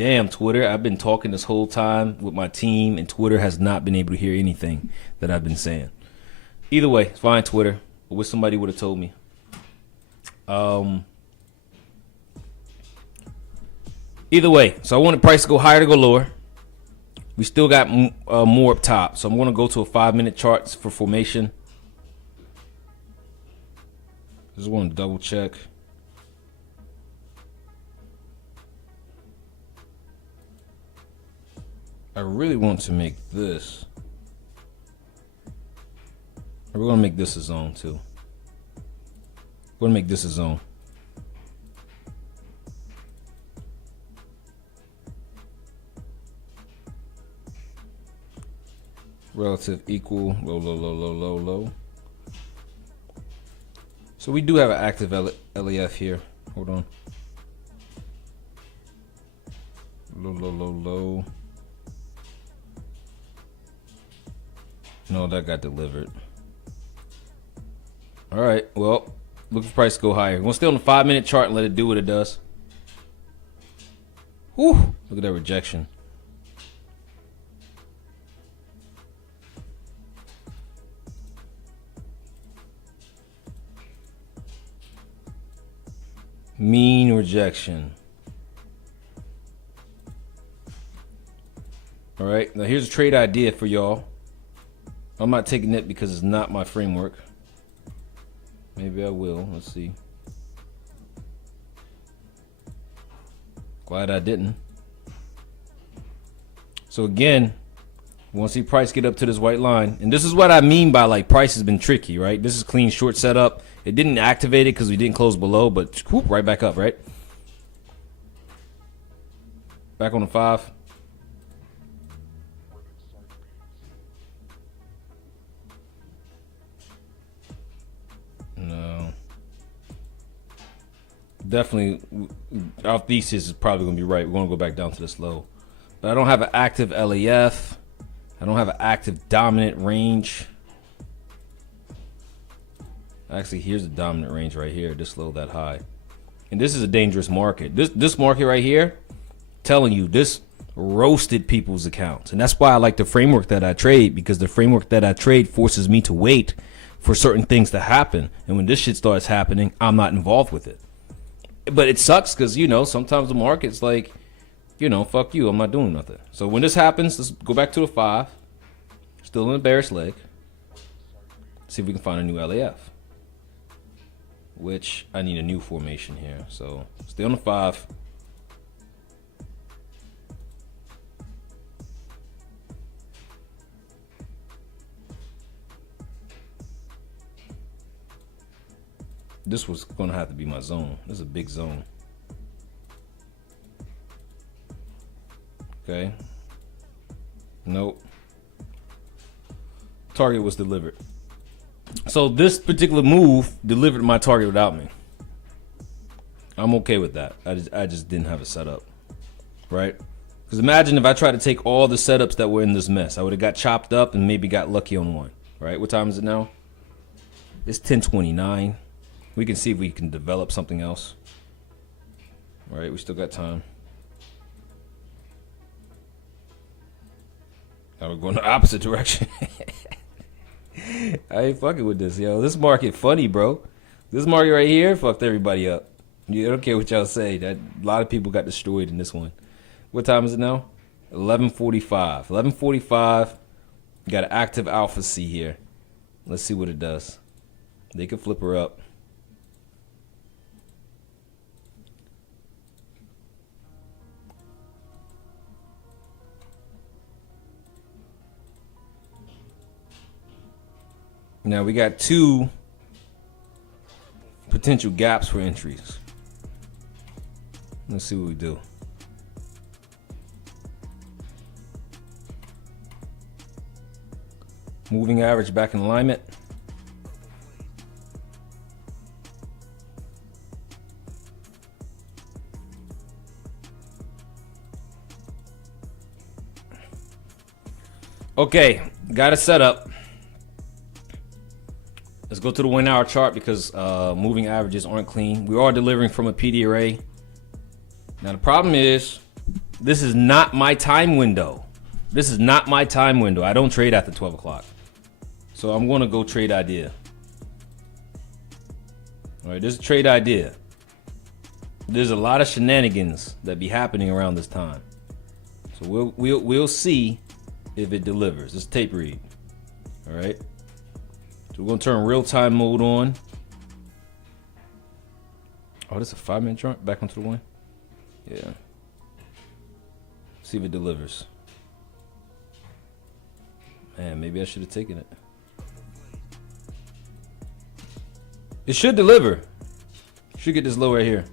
Damn, Twitter. I've been talking this whole time with my team, and Twitter has not been able to hear anything that I've been saying. Either way, it's fine, Twitter. I wish somebody would have told me. Either way, so I want the price to go higher to go lower. We still got more up top, so I'm going to go to a 5-minute chart for formation. Just want to double check. I really want to make this. We're going to make this a zone too. We're going to make this a zone. Relative equal, low, low, low, low, low, low. So we do have an active LEF here. Hold on. Low, low, low, low. No, that got delivered. All right, well, look for price to go higher. We're gonna stay on the 5-minute chart and let it do what it does. Whew, look at that rejection. Mean rejection. All right, now here's a trade idea for y'all. I'm not taking it because it's not my framework. Maybe I will. Let's see. Glad I didn't. So again, we want to see price get up to this white line. And this is what I mean by like price has been tricky, right? This is clean short setup. It didn't activate it because we didn't close below, but whoop, right back up, right? Back on the 5. No. Definitely, our thesis is probably going to be right. We're going to go back down to this low. But I don't have an active LEF. I don't have an active dominant range. Actually, here's the dominant range right here. This low, that high. And this is a dangerous market. This market right here, telling you, this roasted people's accounts. And that's why I like the framework that I trade, because the framework that I trade forces me to wait for certain things to happen. And when this shit starts happening, I'm not involved with it. But it sucks because, you know, sometimes the market's like, you know, fuck you, I'm not doing nothing. So when this happens, let's go back to the 5. Still in the bearish leg. See if we can find a new LAF. Which I need a new formation here. So stay on the 5. This was gonna have to be my zone. This is a big zone. Okay. Nope. Target was delivered. So this particular move delivered my target without me. I'm okay with that. I just didn't have it set up, right? Because imagine if I tried to take all the setups that were in this mess, I would have got chopped up and maybe got lucky on one, right? What time is it now? It's 10:29. We can see if we can develop something else. All right, we still got time. Now we're going the opposite direction. I ain't fucking with this, yo. This market funny, bro. This market right here fucked everybody up. You don't care what y'all say. That a lot of people got destroyed in this one. What time is it now? 11:45. 11:45. Got an active alpha C here. Let's see what it does. They could flip her up. Now we got 2 potential gaps for entries. Let's see what we do. Moving average back in alignment. Okay, got it set up. Let's go to the 1 hour chart because moving averages aren't clean. We are delivering from a PD array. Now the problem is This is not my time window. This is not my time window. I don't trade after 12 o'clock. So I'm going to go trade idea. All right, this is trade idea. There's a lot of shenanigans that be happening around this time. So we'll see if it delivers. This tape read. All right. So we're going to turn real-time mode on. Oh, this is a 5-minute chart. Back onto the one. Yeah. See if it delivers. Man, maybe I should have taken it. It should deliver. Should get this low right here.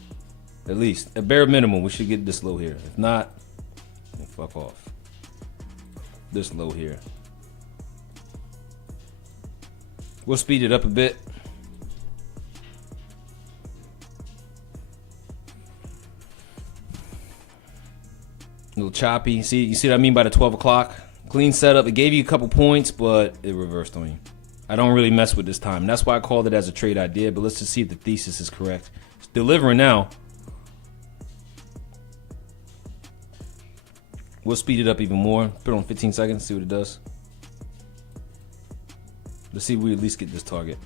At least. At bare minimum, we should get this low here. If not, fuck off. This low here. We'll speed it up a bit. A little choppy. You see what I mean by the 12 o'clock? Clean setup. It gave you a couple points, but it reversed on you. I don't really mess with this time. That's why I called it as a trade idea, but let's just see if the thesis is correct. It's delivering now. We'll speed it up even more. Put it on 15 seconds, see what it does. Let's see if we at least get this target.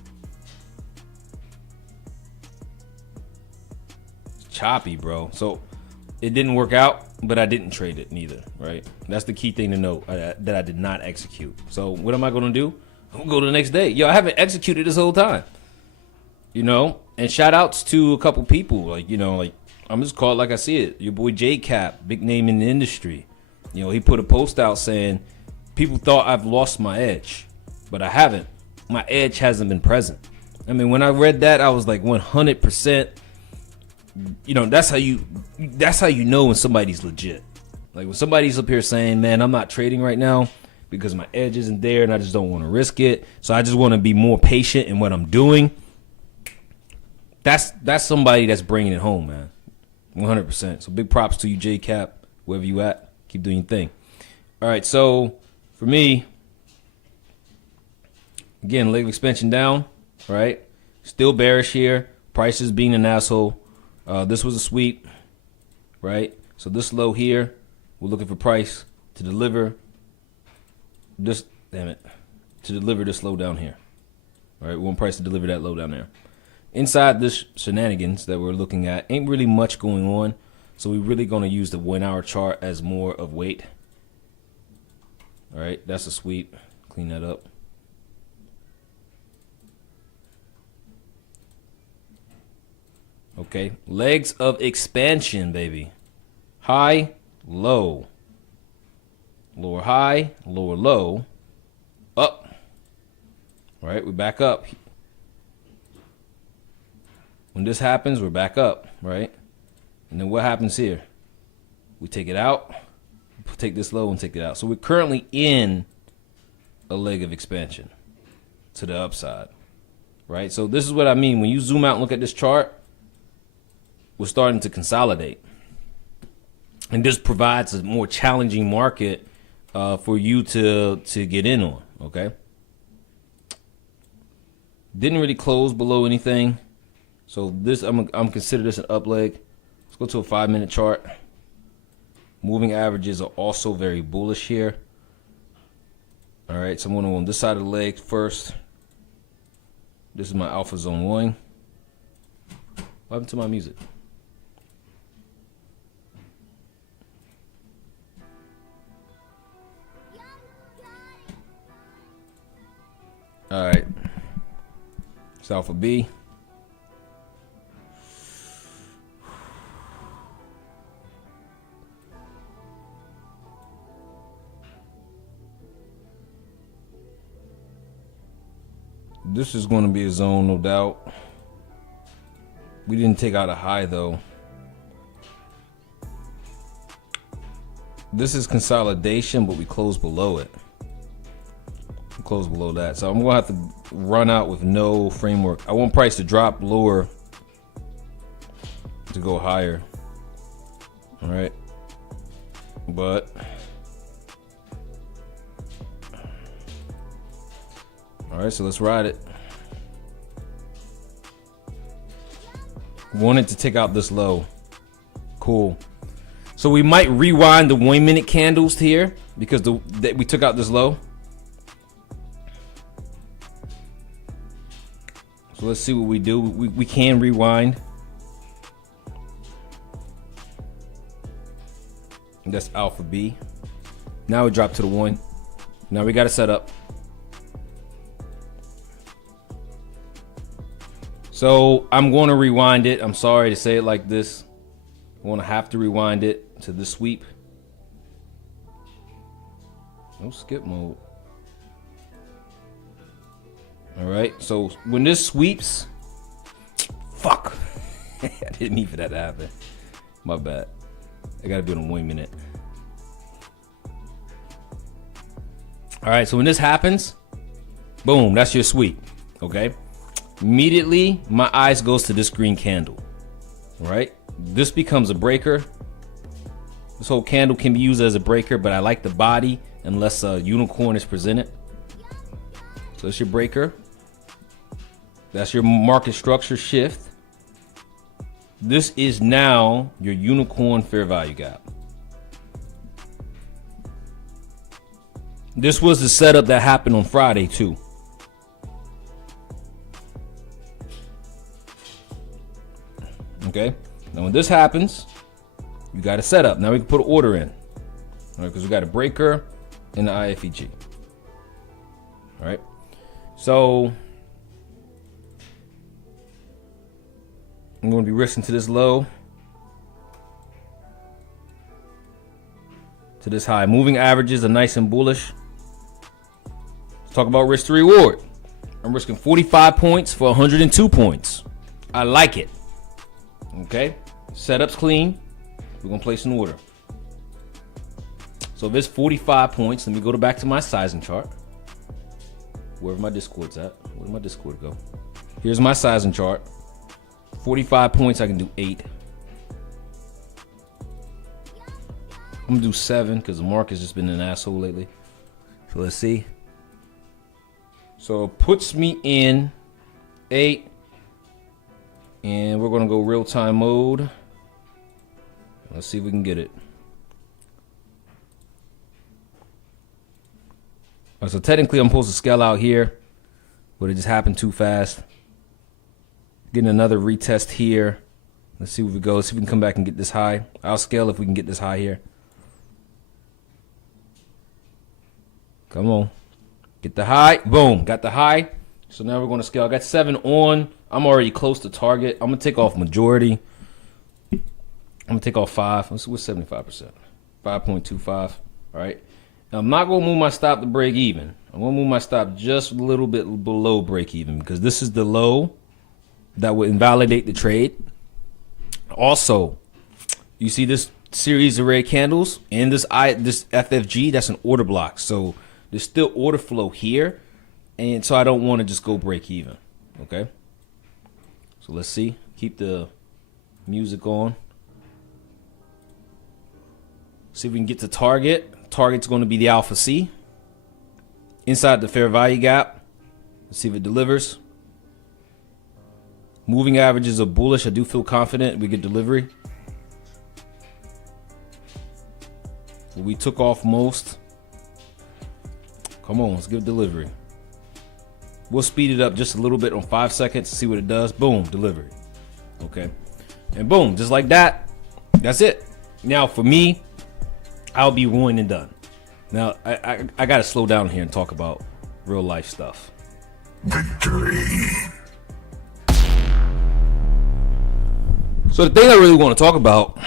It's choppy, bro. So it didn't work out, but I didn't trade it neither, right? That's the key thing to note, that I did not execute. So what am I going to do? I'm going to go to the next day. Yo, I haven't executed this whole time. You know? And shout outs to a couple people. Like, you know, like, I'm just called like I see it. Your boy J Cap, big name in the industry. You know, he put a post out saying, people thought I've lost my edge, but I haven't. My edge hasn't been present. I mean, when I read that, I was like 100%. You know, that's how you know when somebody's legit. Like when somebody's up here saying, man, I'm not trading right now because my edge isn't there and I just don't want to risk it. So I just want to be more patient in what I'm doing. That's somebody that's bringing it home, man. 100%. So big props to you, J Cap, wherever you at. Keep doing your thing. All right, so for me, again, leg of expansion down, right? Still bearish here. Prices being an asshole. This was a sweep, right? So this low here, we're looking for price to deliver this, to deliver this low down here. All right, we want price to deliver that low down there. Inside this shenanigans that we're looking at, ain't really much going on. So we're really going to use the 1 hour chart as more of weight. All right, that's a sweep. Clean that up. Okay, legs of expansion, baby. High, low. Lower high, lower low. Up. All right, we're back up. When this happens, we're back up, right? And then what happens here? We take it out, take this low and take it out. So we're currently in a leg of expansion to the upside, right? So this is what I mean. When you zoom out and look at this chart, we're starting to consolidate. And this provides a more challenging market for you to get in on, okay? Didn't really close below anything. So this, I'm consider this an up leg. Let's go to a 5-minute chart. Moving averages are also very bullish here. All right, so I'm going on this side of the leg first. This is my alpha zone 1. What happened to my music? All right, it's alpha B. This is going to be a zone, no doubt. We didn't take out a high, though. This is consolidation, but we closed below it. We closed below that. So I'm going to have to run out with no framework. I want price to drop lower to go higher. All right. But all right, so let's ride it. Wanted to take out this low. Cool. So we might rewind the 1 minute candles here because we took out this low. So let's see what we do. We can rewind. And that's alpha B. Now we drop to the 1. Now we got to set up. So I'm going to rewind it. I'm sorry to say it like this. I'm going to have to rewind it to the sweep. No skip mode. All right. So when this sweeps, fuck. I didn't mean for that to happen. My bad. I got to do it in 1 minute. All right. So when this happens, boom, that's your sweep. Okay. Immediately, my eyes goes to this green candle. All right. This becomes a breaker. This whole candle can be used as a breaker, but I like the body unless a unicorn is presented. So that's your breaker. That's your market structure shift. This is now your unicorn fair value gap. This was the setup that happened on Friday too. Okay. Now when this happens, you got a setup. Now we can put an order in. All right, because we got a breaker and the IFEG. All right. So I'm going to be risking to this low, to this high. Moving averages are nice and bullish. Let's talk about risk to reward. I'm risking 45 points for 102 points. I like it. Okay. Setup's clean. We're going to place an order. So if it's 45 points, let me go back to my sizing chart. Wherever my Discord's at. Where did my Discord go? Here's my sizing chart. 45 points, I can do 8. I'm going to do 7 because the market's just been an asshole lately. So let's see. So it puts me in 8. And we're going to go real-time mode. Let's see if we can get it. All right, so technically I'm supposed to scale out here, but it just happened too fast. Getting another retest here. Let's see where we go. Let's see if we can come back and get this high. I'll scale if we can get this high here. Come on. Get the high. Boom. Got the high. So now we're going to scale. I got 7 on. I'm already close to target. I'm going to take off majority. I'm going to take off 5. Let's see what's 75%. 5.25. All right. Now, I'm not going to move my stop to break even. I'm going to move my stop just a little bit below break even because this is the low that would invalidate the trade. Also, you see this series of red candles and this FFG, that's an order block. So there's still order flow here. And so I don't want to just go break even. Okay. So let's see. Keep the music on. See if we can get to target. Target's going to be the alpha C. Inside the fair value gap. Let's see if it delivers. Moving averages are bullish. I do feel confident we get delivery. We took off most. Come on, let's give delivery. We'll speed it up just a little bit on 5 seconds to see what it does. Boom, delivery. Okay. And boom, just like that. That's it. Now for me, I'll be ruined and done. Now, I got to slow down here and talk about real life stuff. Victory. So the thing I really want to talk about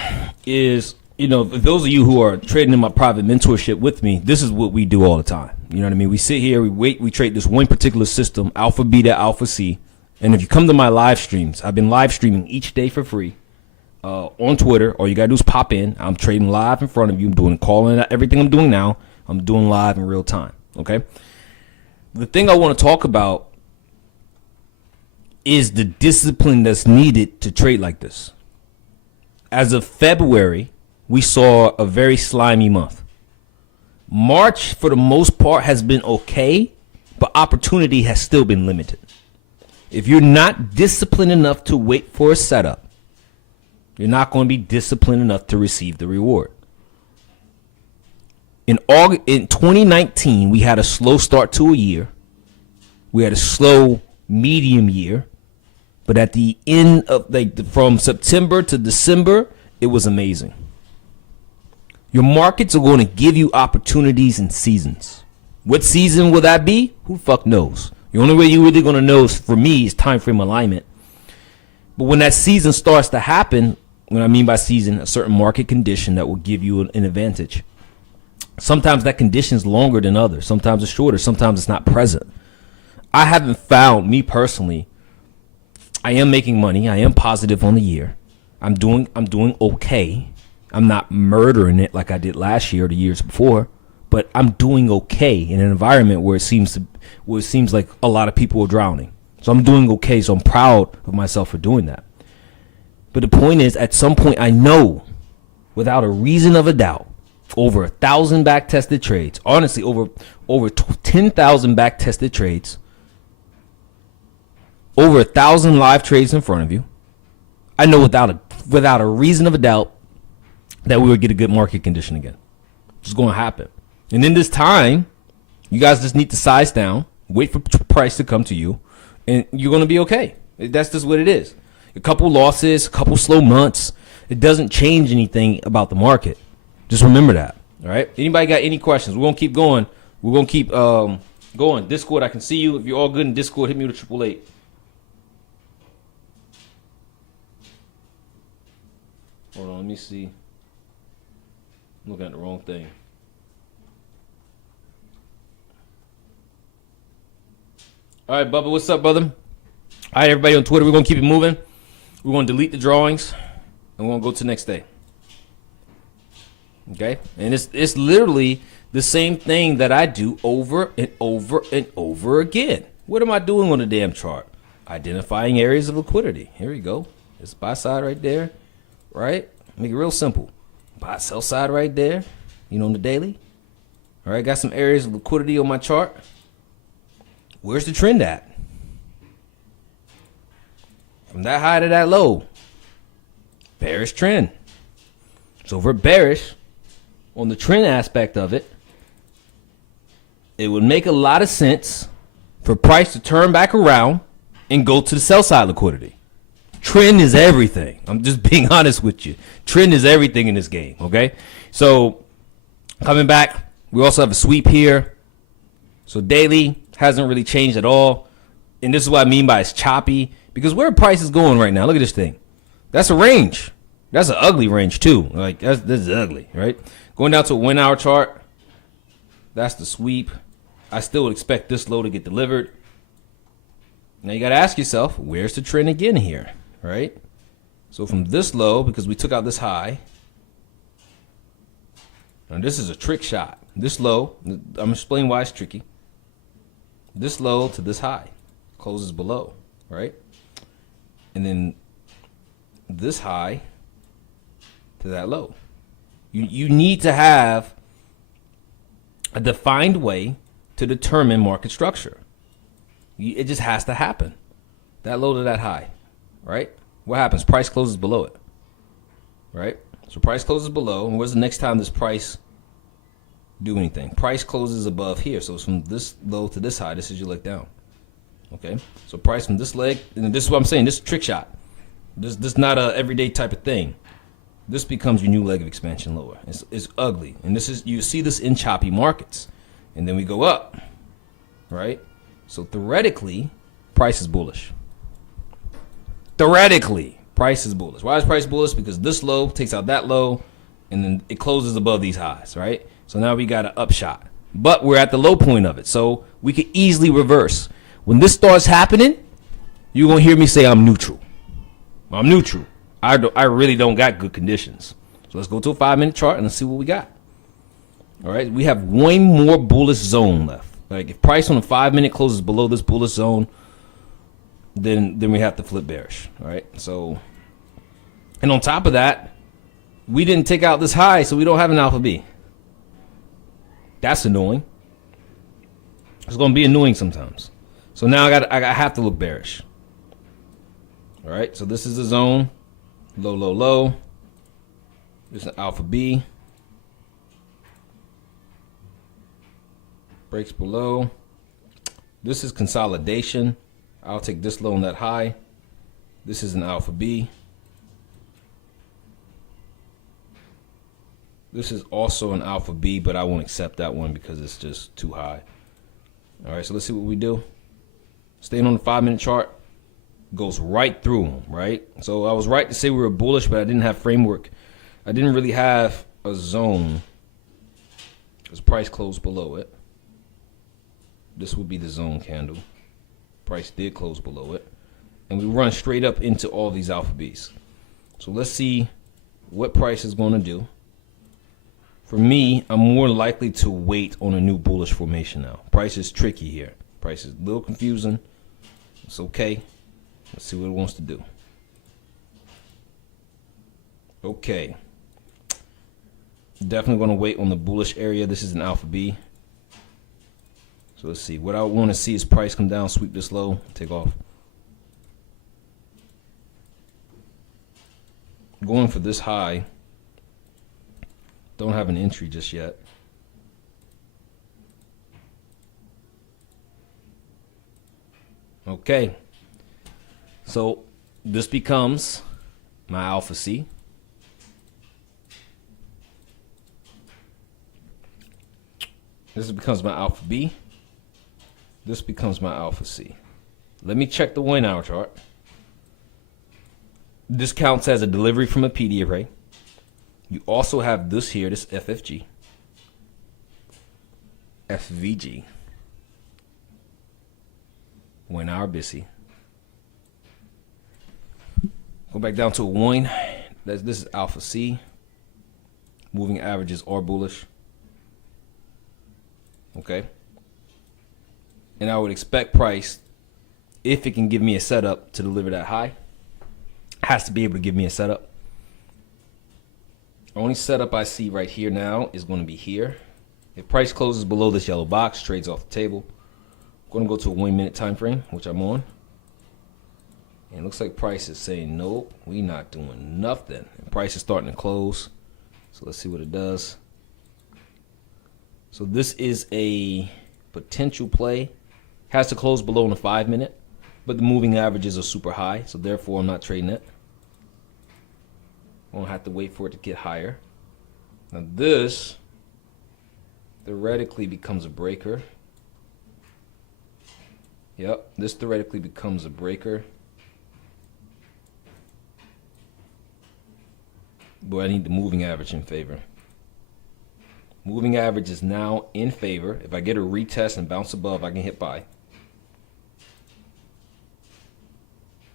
is, you know, those of you who are trading in my private mentorship with me, this is what we do all the time. You know what I mean? We sit here, we trade this one particular system, alpha, beta, alpha, C. And if you come to my live streams, I've been live streaming each day for free on Twitter. All you got to do is pop in. I'm trading live in front of you. I'm doing calling everything I'm doing now. I'm doing live in real time. Okay. The thing I want to talk about is the discipline that's needed to trade like this. As of February, we saw a very slimy month. March, for the most part, has been okay, but opportunity has still been limited. If you're not disciplined enough to wait for a setup, You're not going to be disciplined enough to receive the reward. In 2019, we had a slow start to a year. We had a slow medium year. But at the end of from September to December, it was amazing. Your markets are going to give you opportunities in seasons. What season will that be? Who the fuck knows? The only way you're really going to know, for me, is time frame alignment. But when that season starts to happen, what I mean by season, a certain market condition that will give you an advantage. Sometimes that condition is longer than others. Sometimes it's shorter. Sometimes it's not present. I haven't found, me personally, I am making money. I am positive on the year. I'm doing okay. I'm not murdering it like I did last year or the years before, but I'm doing okay in an environment where it seems like a lot of people are drowning. So I'm doing okay. So I'm proud of myself for doing that. But the point is, at some point, I know without a reason of a doubt, over 1,000 back-tested trades, honestly, over 10,000 back-tested trades, over 1,000 live trades in front of you. I know without a reason of a doubt that we would get a good market condition again. It's going to happen. And in this time, you guys just need to size down, wait for price to come to you, and you're going to be okay. That's just what it is. A couple losses, a couple slow months, it doesn't change anything about the market. Just remember that. All right. Anybody got any questions? We're going to keep going. We're going to keep going. Discord, I can see you. If you're all good in Discord, hit me with a 888. Hold on, let me see. I'm looking at the wrong thing. All right, Bubba, what's up, brother? All right, everybody on Twitter, we're going to keep it moving. We're going to delete the drawings, and we're going to go to the next day. Okay? And it's literally the same thing that I do over and over and over again. What am I doing on the damn chart? Identifying areas of liquidity. Here we go. It's buy side right there, right? Make it real simple. Buy sell side right there, on the daily. All right, got some areas of liquidity on my chart. Where's the trend at? From that high to that low. Bearish trend. So if we're bearish on the trend aspect of it, it would make a lot of sense for price to turn back around and go to the sell side liquidity. Trend is everything. I'm just being honest with you. Trend is everything in this game, okay? So coming back, we also have a sweep here. So daily hasn't really changed at all. And this is what I mean by it's choppy, because where price is going right now, look at this thing. That's a range. That's an ugly range too. Like this is ugly, right? Going down to a 1 hour chart, that's the sweep. I still would expect this low to get delivered. Now you got to ask yourself, where's the trend again here, right? So from this low, because we took out this high, and this is a trick shot. This low, I'm explaining why it's tricky. This low to this high closes below, right? And then this high to that low. You need to have a defined way to determine market structure. It just has to happen. That low to that high, right? What happens? Price closes below it, right? So price closes below, and where's the next time this price do anything? Price closes above here. So it's from this low to this high. This is your leg down. Okay? So price from this leg, and this is what I'm saying. This is a trick shot. This is not a everyday type of thing. This becomes your new leg of expansion lower. It's ugly. And this is, you see this in choppy markets. And then we go up, right? So theoretically, price is bullish. Theoretically, price is bullish. Why is price bullish? Because this low takes out that low, and then it closes above these highs, right? So now we got an upshot. But we're at the low point of it. So we could easily reverse. When this starts happening, you're going to hear me say I'm neutral. I'm neutral. I really don't got good conditions. So let's go to a 5-minute chart and let's see what we got. All right, we have one more bullish zone left. Like if price on a 5-minute closes below this bullish zone, then we have to flip bearish. All right, so, and on top of that, we didn't take out this high, so we don't have an alpha B. That's annoying. It's going to be annoying sometimes. So now I have to look bearish. All right, so this is the zone. Low, low, low. This is an alpha B. Breaks below. This is consolidation. I'll take this low and that high. This is an alpha B. This is also an alpha B, but I won't accept that one because it's just too high. All right, so let's see what we do. Staying on the 5-minute chart, goes right through them, right? So I was right to say we were bullish, but I didn't have framework. I didn't really have a zone because price closed below it. This would be the zone candle. Price did close below it. And we run straight up into all these alpha Bs. So let's see what price is going to do. For me, I'm more likely to wait on a new bullish formation now. Price is tricky here. Price is a little confusing. It's okay. Let's see what it wants to do. Okay. Definitely going to wait on the bullish area. This is an alpha B. So let's see. What I want to see is price come down, sweep this low, take off. Going for this high. Don't have an entry just yet. Okay. So this becomes my alpha C. This becomes my alpha B. This becomes my alpha C. Let me check the 1 hour chart. This counts as a delivery from a PD array. You also have this here, this FFG. FVG. 1 hour BISI. Go back down to a 1. This is alpha C. Moving averages are bullish. Okay. And I would expect price, if it can give me a setup to deliver that high, has to be able to give me a setup. The only setup I see right here now is going to be here. If price closes below this yellow box, trades off the table. I'm going to go to a 1 minute time frame, which I'm on. And it looks like price is saying, nope, we not doing nothing. And price is starting to close. So let's see what it does. So this is a potential play. Has to close below in the 5 minute, but the moving averages are super high. So therefore, I'm not trading it. Won't have to wait for it to get higher. Now this theoretically becomes a breaker. Yep, this theoretically becomes a breaker. But I need the moving average in favor. Moving average is now in favor. If I get a retest and bounce above, I can hit buy.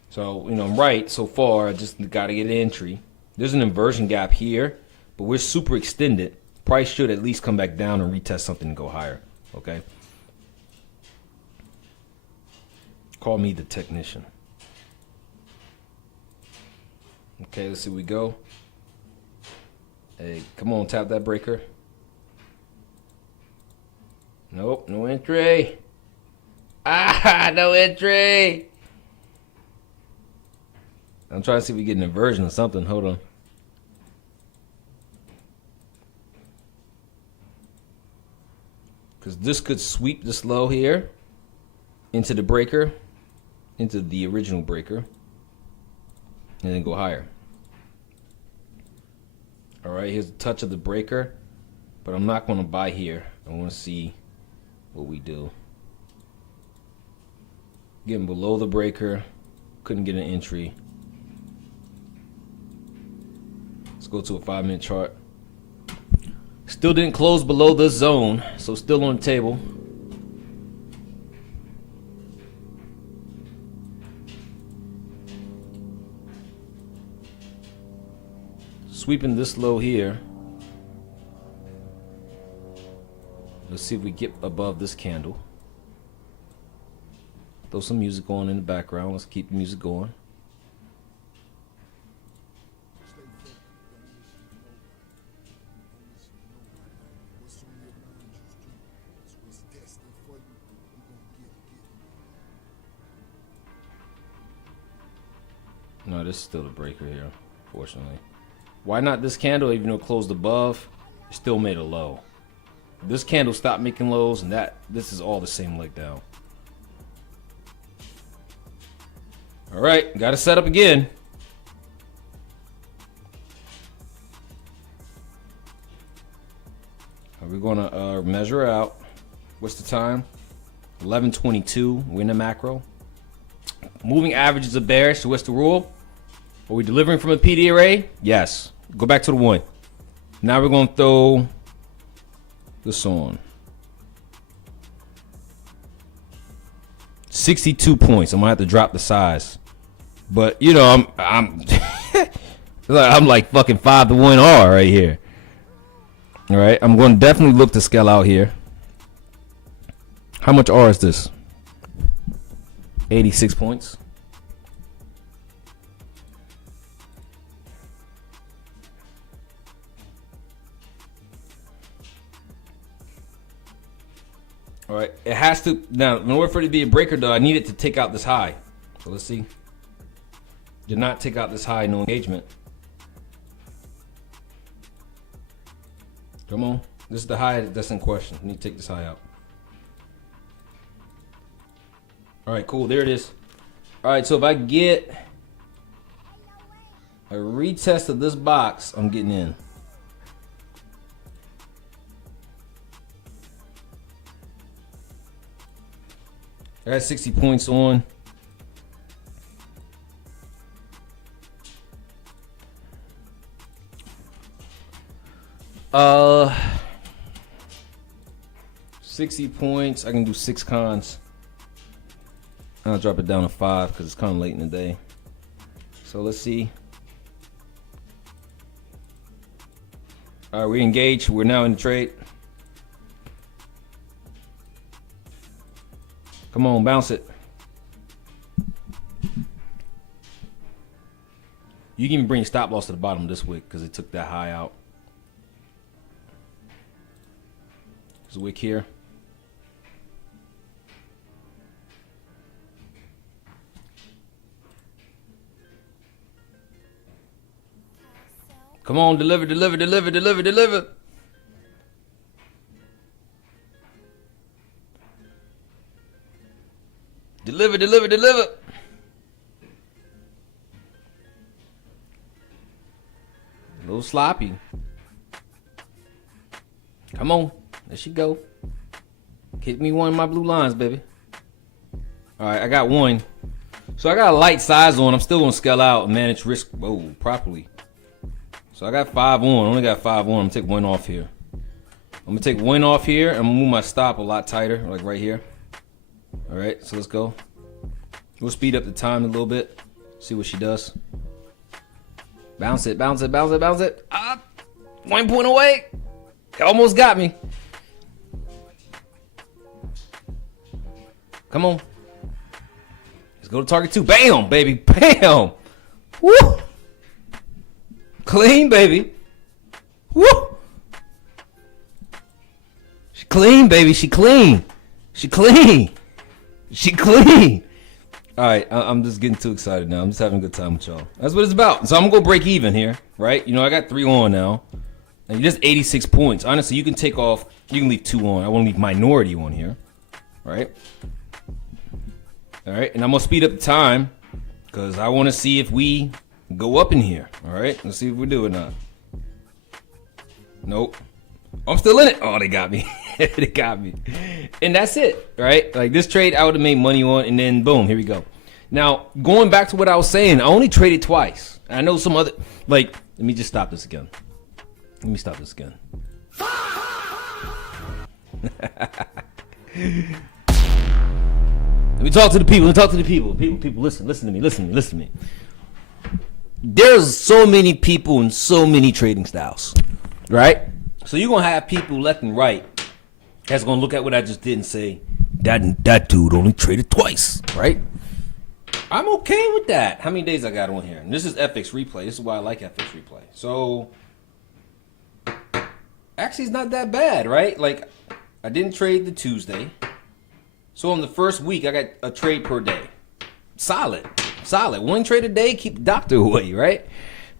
So, I'm right so far. I just got to get an entry. There's an inversion gap here, but we're super extended. Price should at least come back down and retest something and go higher. Okay. Call me the technician. Okay, let's see where we go. Hey, come on, tap that breaker. Nope, no entry. No entry. I'm trying to see if we get an inversion or something. Hold on. Because this could sweep this low here into the breaker, into the original breaker, and then go higher. All right, here's a touch of the breaker, but I'm not going to buy here. I want to see what we do. Getting below the breaker, couldn't get an entry. Let's go to a 5 minute chart. Still didn't close below the zone, so still on the table. Sweeping this low here. Let's see if we get above this candle. Throw some music on in the background. Let's keep the music going. No, this is still a breaker here. unfortunately. Why not this candle? Even though it closed above, it still made a low. This candle stopped making lows, and this is all the same leg down. All right, got to set up again. We're gonna measure out. What's the time? 11:22. We're in the macro. Moving averages are bearish. So what's the rule? Are we delivering from a PD array? Yes. Go back to the 1. Now we're gonna throw this on. 62 points. I'm gonna have to drop the size, but you know I'm I'm like fucking 5-to-1 R right here. All right, I'm going to definitely look to scale out here. How much R is this? 86 points. All right, it has to, now in order for it to be a breaker though, I need it to take out this high. So let's see. Did not take out this high, no engagement. Come on, this is the high that's in question. I need to take this high out. All right, cool, there it is. All right, so if I get a retest of this box, I'm getting in. I got 60 points on. Uh, 60 points. I can do 6 cons. I'll drop it down to 5 because it's kind of late in the day. So let's see. All right, we engaged. We're now in the trade. Come on, bounce it. You can even bring stop loss to the bottom this wick because it took that high out. There's a wick here. Come on, deliver, deliver, deliver, deliver, deliver. Deliver, deliver, deliver. A little sloppy. Come on. There she go. Hit me one of my blue lines, baby. All right, I got one. So I got a light size on. I'm still going to scale out and manage risk properly. So I got 5 on. I only got 5 on. I'm going to take 1 off here. I'm going to take 1 off here. I'm going to move my stop a lot tighter, like right here. All right, so let's go. We'll speed up the time a little bit. See what she does. Bounce it, bounce it, bounce it, bounce it. 1 point away. Almost got me. Come on. Let's go to target 2. Bam, baby. Bam. Woo. Clean, baby. Woo. She clean, baby. She clean. She clean. She clean. All right, I'm just getting too excited now. I'm just having a good time with y'all. That's what it's about. So I'm gonna go break even here, right? You know, I got 3 on now, and just 86 points. Honestly, you can take off. You can leave 2 on. I want to leave minority on here, right? All right, and I'm gonna speed up the time because I want to see if we go up in here. All right, let's see if we do or not. Nope. I'm still in it. Oh, they got me. They got me. And that's it, right? Like this trade I would have made money on, and then boom, here we go. Now, going back to what I was saying, I only traded twice. I know some other, like, let me just stop this again. Let me stop this again. Let me talk to the people. Let me talk to the people. People, listen to me. Listen to me. There's so many people and so many trading styles, right? So you're going to have people left and right that's going to look at what I just did and say, that dude only traded twice, right? I'm okay with that. How many days I got on here? And this is FX replay. This is why I like FX replay. So actually it's not that bad, right? Like I didn't trade the Tuesday. So in the first week, I got a trade per day. Solid. 1 trade a day, keep the doctor away, right?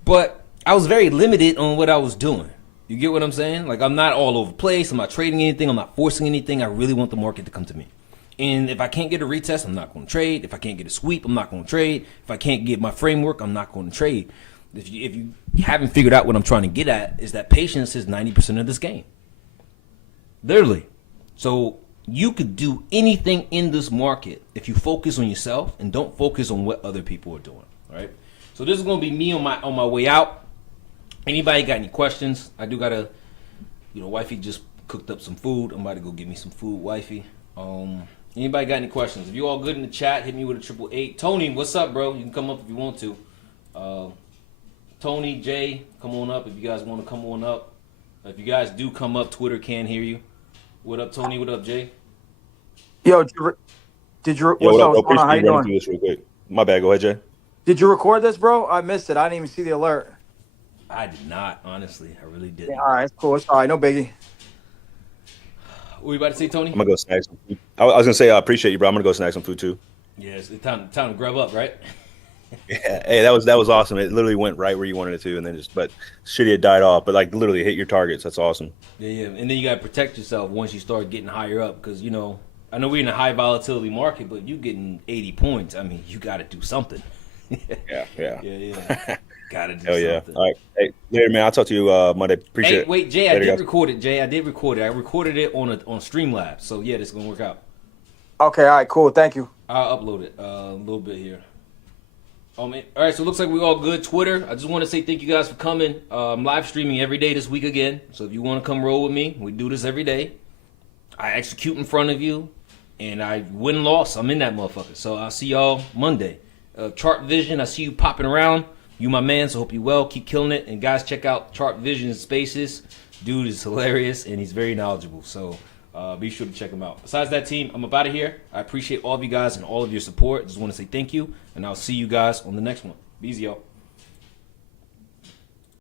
But I was very limited on what I was doing. You get what I'm saying? Like, I'm not all over the place. I'm not trading anything. I'm not forcing anything. I really want the market to come to me. And if I can't get a retest, I'm not going to trade. If I can't get a sweep, I'm not going to trade. If I can't get my framework, I'm not going to trade. If you haven't figured out what I'm trying to get at, is that patience is 90% of this game. Literally. So you could do anything in this market if you focus on yourself and don't focus on what other people are doing. Right? So this is going to be me on my way out. Anybody got any questions? I do gotta, wifey just cooked up some food. I'm about to go get me some food, wifey. Anybody got any questions? If you all good in the chat, hit me with a 888. Tony, what's up, bro? You can come up if you want to. Tony, Jay, come on up if you guys want to come on up. If you guys do come up, Twitter can hear you. What up, Tony? What up, Jay? Yo, did you? What's up? What's going on? How you doing? This real quick. My bad. Go ahead, Jay. Did you record this, bro? I missed it. I didn't even see the alert. I did not, honestly. I really didn't. Yeah, all right, cool. It's all right. No biggie. What were you about to say, Tony? I'm going to go snag some food. I was going to say I appreciate you, bro. I'm going to go snag some food, too. Yeah, it's time to grub up, right? Yeah. Hey, that was awesome. It literally went right where you wanted it to, and then but shitty it died off. But, like, literally hit your targets. That's awesome. Yeah. And then you got to protect yourself once you start getting higher up because, I know we're in a high volatility market, but you getting 80 points. I mean, you got to do something. Yeah. Gotta do something. Yeah. All right. Hey, later, man. I'll talk to you Monday. Appreciate it. Wait, Jay, later, I did record it. Jay, I did record it. I recorded it on Streamlabs. So yeah, this is gonna work out. Okay, all right, cool. Thank you. I'll upload it a little bit here. Man. All right, so it looks like we're all good. Twitter, I just want to say thank you guys for coming. I'm live streaming every day this week again. So if you want to come roll with me, we do this every day. I execute in front of you, and I win loss. I'm in that motherfucker. So I'll see y'all Monday. Chart Vision, I see you popping around. You my man, so hope you well. Keep killing it. And guys, check out Chart Vision Spaces. Dude is hilarious, and he's very knowledgeable. So be sure to check him out. Besides that, team, I'm up out of here. I appreciate all of you guys and all of your support. Just want to say thank you, and I'll see you guys on the next one. Be easy, y'all.